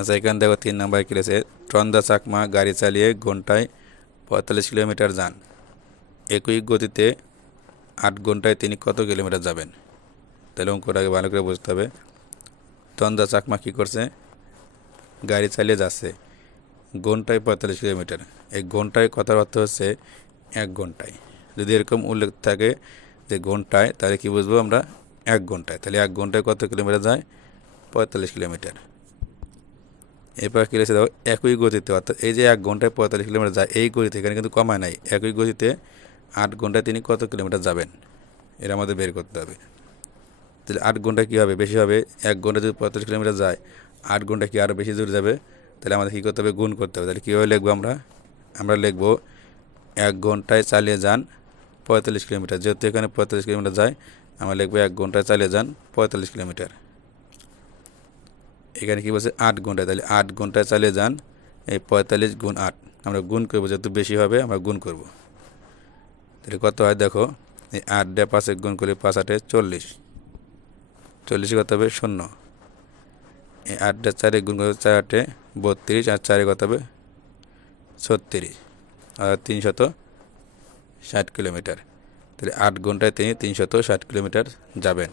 আচ্ছা এখান দেখো তিন নাম্বার কি রয়েছে ট্রন্দা চাকমা গাড়ি চালিয়ে ঘন্টায় পঁয়তাল্লিশ কিলোমিটার যান। একই গতিতে আট ঘন্টায় তিনি কত কিলোমিটার যাবেন? তাহলে অঙ্কটাকে ভালো করে বুঝতে হবে। তন্দা চাকমা কী করছে? গাড়ি চালিয়ে যাচ্ছে। ঘন্টায় পঁয়তাল্লিশ কিলোমিটার। এই ঘন্টায় কথার অর্থ হচ্ছে এক ঘন্টায়। যদি এরকম উল্লেখ থাকে যে ঘন্টায়, তাহলে কি বুঝব আমরা? এক ঘন্টায়। তাহলে এক ঘন্টায় কত কিলোমিটার যায়? পঁয়তাল্লিশ কিলোমিটার। এরপর কী রয়েছে দেখো, একই গতিতে, অর্থাৎ এই যে এক ঘন্টায় পঁয়তাল্লিশ কিলোমিটার যায়, এই গতিতে এখানে কিন্তু কমায় নাই। একই গতিতে আট ঘন্টায় তিনি কত কিলোমিটার যাবেন? এটা আমাদের বের করতে হবে। তাহলে আট ঘণ্টা কী হবে? বেশি হবে। এক ঘণ্টা যদি পঁয়তাল্লিশ কিলোমিটার যায়, আট ঘণ্টা কি আরও বেশি দূর যাবে? তাহলে আমাদের কী করতে হবে? গুণ করতে হবে। তাহলে কীভাবে লিখব আমরা? আমরা লিখব, এক ঘন্টায় চালিয়ে যান পঁয়তাল্লিশ কিলোমিটার। যেহেতু এখানে পঁয়তাল্লিশ কিলোমিটার যায়, আমরা লিখব এক ঘন্টায় চালিয়ে যান পঁয়তাল্লিশ কিলোমিটার। এখানে কী বলছে? আট ঘন্টায় তাহলে আট ঘন্টায় চালিয়ে যান, এই পঁয়তাল্লিশ গুণ আট। আমরা গুণ করব, যেহেতু বেশি হবে, আমরা গুণ করব। তাহলে কত হয়? দেখো, এই আট ডে পাঁচে গুণ করলে পাঁচ আটে চল্লিশ। চল্লিশে কত হবে? শূন্য। এই আটটা চারে গুণ করলে চার আটে বত্রিশ, আর চারে কত হবে? ছত্রিশ। আর তিনশত ষাট কিলোমিটার। তাহলে আট ঘন্টায় তিনি তিনশত ষাট কিলোমিটার যাবেন।